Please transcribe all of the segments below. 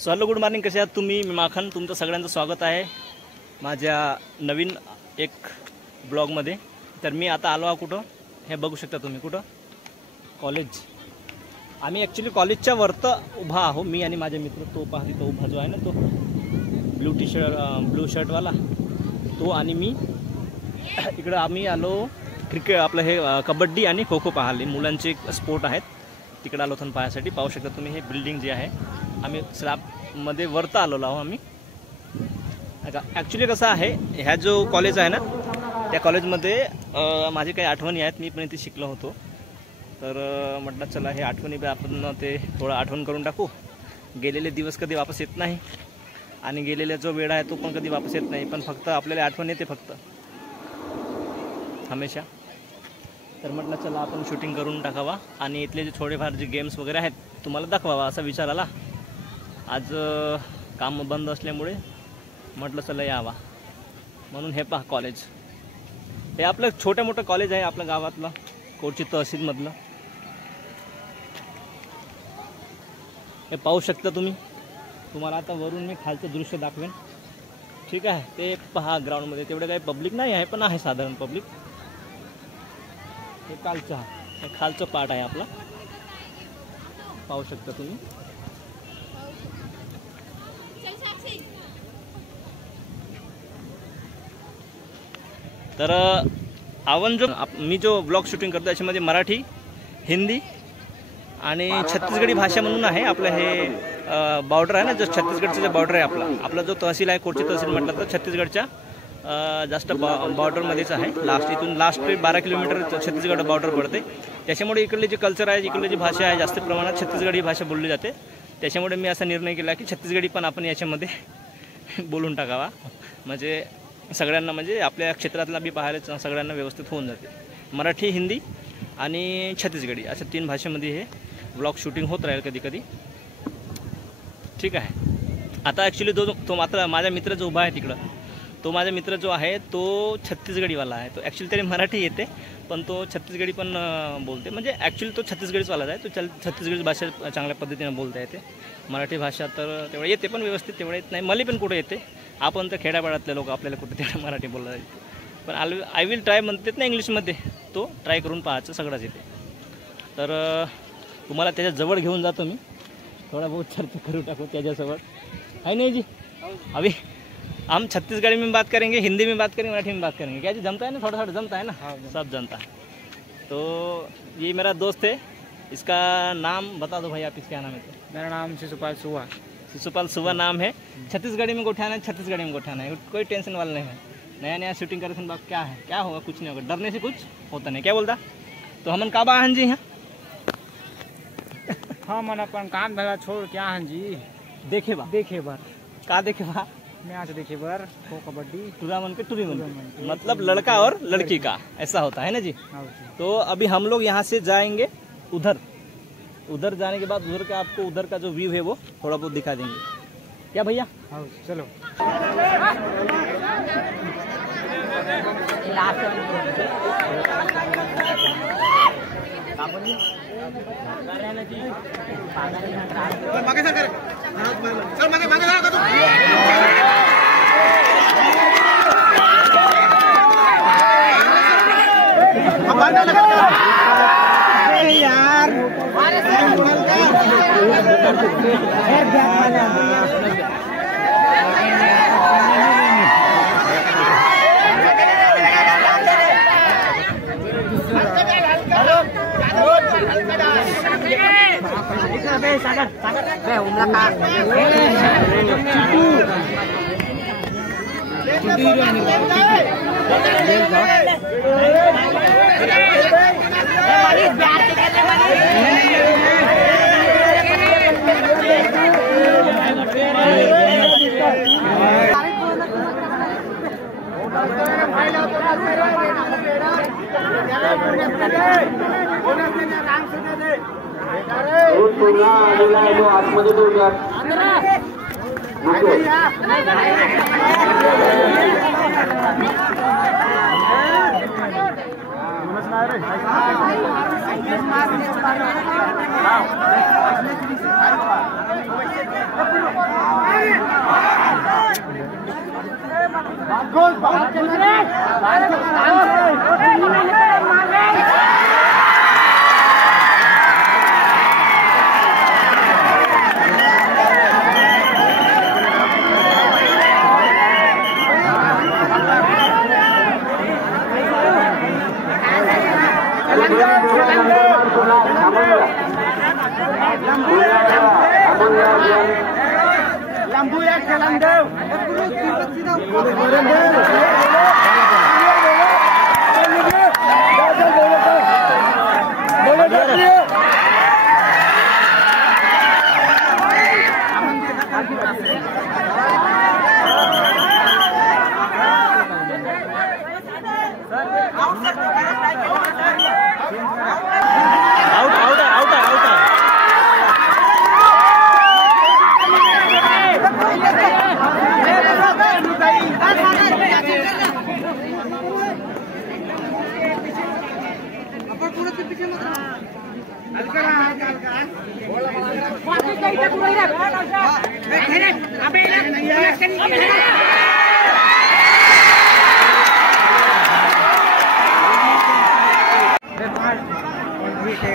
So hello good morning, कसे आहात तुम्ही? मी माखन, तुमचं सगळ्यांचं स्वागत आहे माझ्या नवीन एक ब्लॉगमध्ये. तर मी आता आलो आहे कुठं हे बघू शकता तुम्ही, कुठं कॉलेज. आम्ही ॲक्च्युली कॉलेजच्या वरतं उभा आहो, मी आणि माझे मित्र. तो पहा तिथं उभा जो आहे ना, तो ब्लू शर्टवाला तो आणि मी. इकडं आम्ही आलो क्रिकेट, आपलं हे कबड्डी आणि खो खो पाहाले, मुलांचे स्पोर्ट आहेत. तिकडे आलो थन पाहायसाठी. पाहू शकता तुम्ही हे बिल्डिंग जे आहे, आम्ही स्लॅबमध्ये वरतं आलेलो आहो आम्ही. ॲक्च्युली कसं आहे, ह्या जो कॉलेज आहे ना, त्या कॉलेजमध्ये माझी काही आठवणी आहेत. मी पण इथे शिकलो होतो. तर म्हटलं चला हे आठवणी बी आपण ते थोडं आठवण करून टाकू. गेलेले दिवस कधी वापस येत नाही आणि गेलेला जो वेळ आहे तो पण कधी वापस येत नाही, पण फक्त आपल्याला आठवण येते फक्त हमेशा. तर म्हटलं चला आपण शूटिंग करून टाकावा आणि इथले जे थोडेफार जे गेम्स वगैरे आहेत तुम्हाला दाखवावा असा विचार आला. आज काम बंद असल्यामुळे म्हटलं चला यावा, म्हणून हे पहा कॉलेज. हे आपलं छोटं मोठं कॉलेज आहे आपल्या गावातलं, कोरची तहसीलमधलं. हे पाहू शकता तुम्ही. तुम्हाला आता वरून मी खालचं दृश्य दाखवेन, ठीक आहे? ते पहा ग्राउंडमध्ये तेवढे काही पब्लिक नाही आहे, पण आहे साधारण पब्लिक. हे खालचं पार्ट आहे आपला, पाहू शकता तुम्ही. तर आपण मी जो ब्लॉग शूटिंग करतो त्याच्यामध्ये मराठी, हिंदी आणि छत्तीसगडी भाषा म्हणून आहे. आपलं हे बॉर्डर आहे ना, जो छत्तीसगडचं जे बॉर्डर आहे आपला जो तहसील आहे, कोरची तहसील म्हटलं तर छत्तीसगडच्या जास्त बॉर्डरमध्येच आहे. इथून लास्ट 12 किलोमीटर छत्तीसगड बॉर्डर पडते. त्याच्यामुळे इकडले जे कल्चर आहे, इकडली जी भाषा आहे, जास्त प्रमाणात छत्तीसगडी भाषा बोलली जाते. त्याच्यामुळे मी असा निर्णय केला की छत्तीसगडी पण आपण याच्यामध्ये बोलून टाकावा, म्हणजे सगळ्यांना, म्हणजे आपल्या क्षेत्रातला बी पाहायला सगळ्यांना व्यवस्थित होऊन जाते. मराठी, हिंदी आणि छत्तीसगडी अशा 3 भाषेमध्ये हे ब्लॉग शूटिंग होत राहील कधी कधी, ठीक आहे? आता ॲक्च्युली तो मात्र माझा मित्र जो उभा आहे तिकडं, तो माझा मित्र जो आहे तो छत्तीसगडीवाला आहे. तो ॲक्च्युली त्याने मराठी येते, पण तो छत्तीसगडी पण बोलते. म्हणजे ॲक्च्युली तो छत्तीसगडीचवालाच आहे. तो छत्तीसगडी भाषा चांगल्या पद्धतीने बोलता येते. मराठी भाषा तर तेवढं येते, पण व्यवस्थित तेवढं येत नाही. मला पण कुठं येते, आपण तर खेड्यापाड्यातले लोक, आपल्याला कुठे तेवढं मराठी बोलता येते. पण आय विल ट्राय म्हणतात ना इंग्लिशमध्ये, तो ट्राय करून पाहायचं, सगळंच येते. तर तुम्हाला त्याच्या जवळ घेऊन जातो मी, थोड़ा बहुत चर्चा करूँ टाकू त्याच्यासोबत, है नहीं जी? अभी हम छत्तीसगढ़ी में बात करेंगे, हिंदी में बात करेंगे, मराठी में बात करेंगे. क्या जी, जमता है ना? थोड़ा थोड़ा जमता है ना? हाँ, सब जमता है. तो ये मेरा दोस्त है, इसका नाम बता दो भाई, आप इसका नाम है? तो मेरा नाम शिशुपाल सुवा. शिशुपाल सुवा नाम है. छत्तीसगढ़ी में गोठाना है, छत्तीसगढ़ी में गोठाना है, कोई टेंशन वाला नहीं है. नया नया शूटिंग करते बाद क्या है, क्या होगा? कुछ नहीं होगा, डरने से कुछ होता नहीं. क्या बोलता? तो हमन काबा हन जी हैं. हाँ, मन अपन काम धंधा छोड़ क्या हन जी, देखे बार का देखे बा मैच देखे बार खो कबड्डी टूर्नामेंट के टूर्नामेंट, मतलब लड़का और लड़की का ऐसा होता है ना जी. तो अभी हम लोग यहाँ से जाएंगे उधर जाने के बाद उधर का आपको उधर का जो व्यू है वो थोड़ा बहुत दिखा देंगे. क्या भैया? हाँ चलो. आतमध्ये रे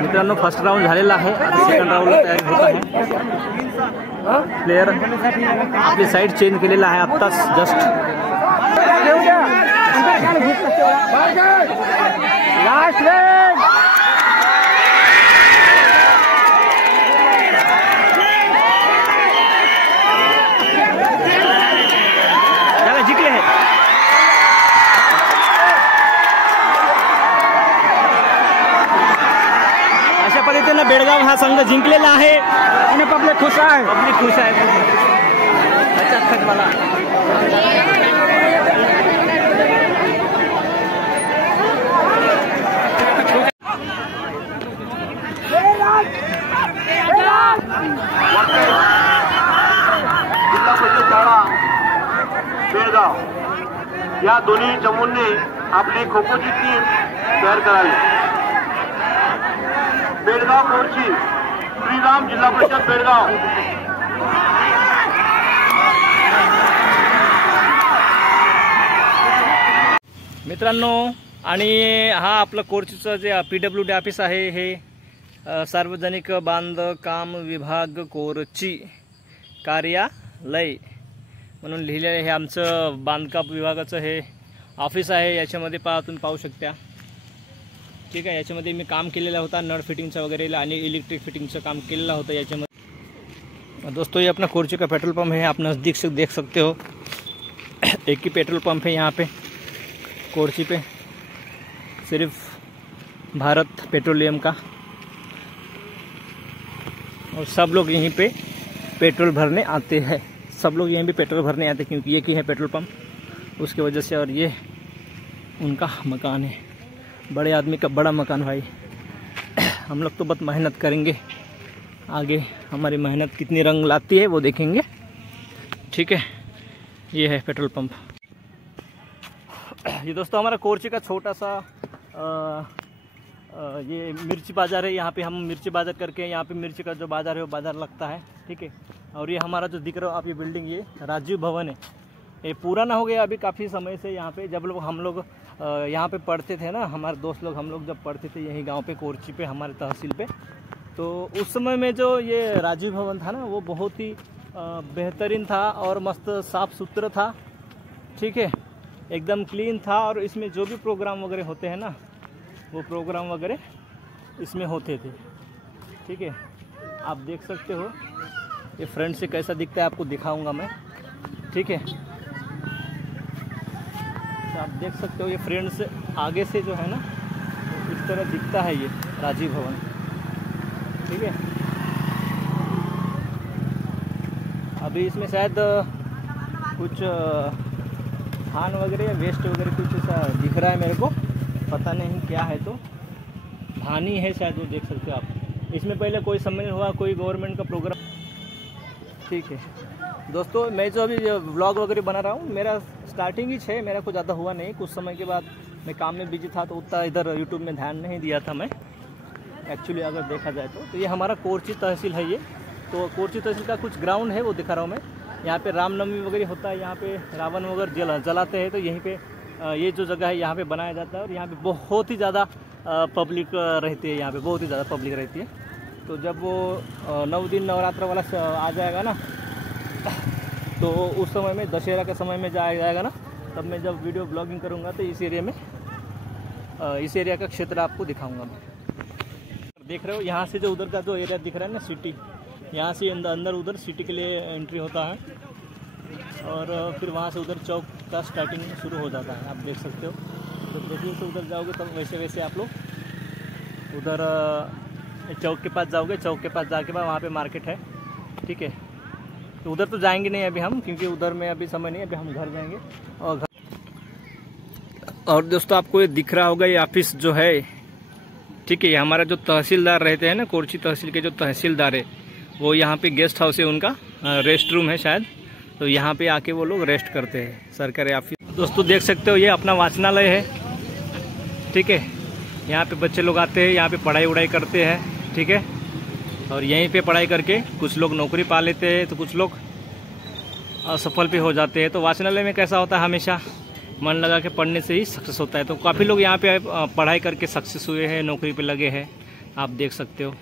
मित्रांनो फर्स्ट राऊंड झालेला आहे. आता सेकंड राऊंडला तयारी होत आहे. प्लेयर आपली साईड चेंज केलेला आहे आत्ताच जस्ट. त्याला जिंकले आहे. अशा पद्धतीनं बेळगाव हा संघ जिंकलेला आहे आणि पब्लिक खुश आहे. पब्लिक खुश आहे. अच्छा मला जिल्हा परिषद शाळा बेळगाव या दोन्ही चमूंनी आपली खो खोची टीम तयार करावी. बेळगाव कोरची श्रीराम जिल्हा परिषद बेळगाव. मित्रांनो आणि हा आपलं कोरचीचं जे PWD ऑफिस आहे हे सार्वजनिक बांधकाम विभाग कोरची कार्यालय म्हणून लिहिलेलं हे आमचं बांधकाम विभागाचं हे ऑफिस आहे. याच्यामध्ये तुम्ही पाहू शकता. ठीक आहे. याच्यामध्ये मी काम केलेला होता नळ फिटिंगचं वगैरे आणि इलेक्ट्रिक फिटिंगचं काम केलेलं होतं याच्यामध्ये. दोस्तों ये अपना कोरची का पेट्रोल पंप है. आप नज़दीक से देख सकते हो. एक ही पेट्रोल पंप है यहाँ पे कोरची पे, सिर्फ भारत पेट्रोलियम का. और सब लोग यहीं पे पेट्रोल भरने आते हैं. सब लोग यहीं पे पेट्रोल भरने आते हैं क्योंकि एक ही है पेट्रोल पंप, उसकी वजह से. और ये उनका मकान है. बड़े आदमी का बड़ा मकान भाई. हम लोग तो बहुत मेहनत करेंगे. आगे हमारी मेहनत कितनी रंग लाती है वो देखेंगे. ठीक है. ये है पेट्रोल पंप. ये दोस्तों हमारा कोरची का छोटा सा ये मिर्ची बाज़ार है. यहाँ पे हम मिर्ची बाज़ार करके यहाँ पे मिर्ची का जो बाज़ार है वो बाज़ार लगता है. ठीक है. और ये हमारा जो दिख रहा हो आप ये बिल्डिंग ये राजीव भवन है. ये पुराना हो गया अभी काफ़ी समय से. यहाँ पे जब हम लोग यहाँ पे पढ़ते थे ना, हमारे दोस्त लोग हम लोग जब पढ़ते थे यहीं गांव पे कोरची पे हमारे तहसील पे, तो उस समय में जो ये राजीव भवन था ना वो बहुत ही बेहतरीन था और मस्त साफ़ सुथरा था. ठीक है. एकदम क्लीन था. और इसमें जो भी प्रोग्राम वगैरह होते हैं ना वो प्रोग्राम वगैरह इसमें होते थे. ठीक है. आप देख सकते हो ये फ्रंट से कैसा दिखता है आपको दिखाऊंगा मैं. ठीक है. तो आप देख सकते हो ये फ्रंट से आगे से जो है ना इस तरह दिखता है ये राजीव भवन. ठीक है. अभी इसमें शायद कुछ खान वगैरह या वेस्ट वगैरह कुछ ऐसा दिख रहा है मेरे को, पता नहीं क्या है. तो धानी है शायद वो देख सकते हो आप. इसमें पहले कोई सम्मेलन हुआ, कोई गवर्नमेंट का प्रोग्राम. ठीक है दोस्तों, मैं जो अभी व्लॉग वगैरह बना रहा हूँ मेरा स्टार्टिंग ही है. मेरा कुछ ज़्यादा हुआ नहीं. कुछ समय के बाद मैं काम में बिजी था तो उतना इधर यूट्यूब में ध्यान नहीं दिया था मैं एक्चुअली अगर देखा जाए तो. ये हमारा कोरची तहसील है ये. तो कोरची तहसील का कुछ ग्राउंड है वो दिखा रहा हूँ मैं. यहाँ पे रामनवमी वगैरह होता है. यहाँ पे रावण वगैरह जलाते हैं तो यहीं पे ये जो जगह है यहाँ पे बनाया जाता है. और यहाँ पे बहुत ही ज़्यादा पब्लिक रहती है. यहाँ पे बहुत ही ज़्यादा पब्लिक रहती है. तो जब वो 9 दिन नवरात्र वाला आ जाएगा ना तो उस समय में दशहरा के समय में जाएगा ना, तब मैं जब वीडियो ब्लॉगिंग करूँगा तो इस एरिया में इस एरिया का क्षेत्र आपको दिखाऊँगा मैं. देख रहे हो यहाँ से जो उधर का जो एरिया दिख रहा है ना सिटी, यहाँ से अंदर उधर सिटी के लिए एंट्री होता है. और फिर वहाँ से उधर चौक का स्टार्टिंग शुरू हो जाता है, आप देख सकते हो। तो जैसे जैसे उधर जाओगे तो वैसे वैसे आप लोग उधर चौक के पास जाओगे, चौक के पास जाके बाद वहाँ पे मार्केट है, ठीक है। तो उधर तो जाएंगे नहीं अभी हम, क्योंकि उधर में अभी समय नहीं, अभी हम घर जाएंगे। और दोस्तों आपको ये दिख रहा होगा, ये ऑफिस जो है, ठीक है, ये हमारा जो तहसीलदार रहते हैं ना, कोरची तहसील के जो तहसीलदार है, वो यहाँ पे गेस्ट हाउस है उनका, रेस्ट रूम है शायद, तो यहाँ पे आके वो लोग रेस्ट करते हैं, सरकारी ऑफिस। दोस्तों देख सकते हो ये अपना वाचनालय है, ठीक है। यहाँ पे बच्चे लोग आते हैं, यहाँ पे पढ़ाई वढ़ाई करते हैं, ठीक है। और यहीं पे पढ़ाई करके कुछ लोग नौकरी पा लेते हैं, तो कुछ लोग असफल भी हो जाते हैं। तो वाचनालय में कैसा होता है, हमेशा मन लगा के पढ़ने से ही सक्सेस होता है। तो काफ़ी लोग यहाँ पे पढ़ाई करके सक्सेस हुए हैं, नौकरी पे लगे हैं, आप देख सकते हो।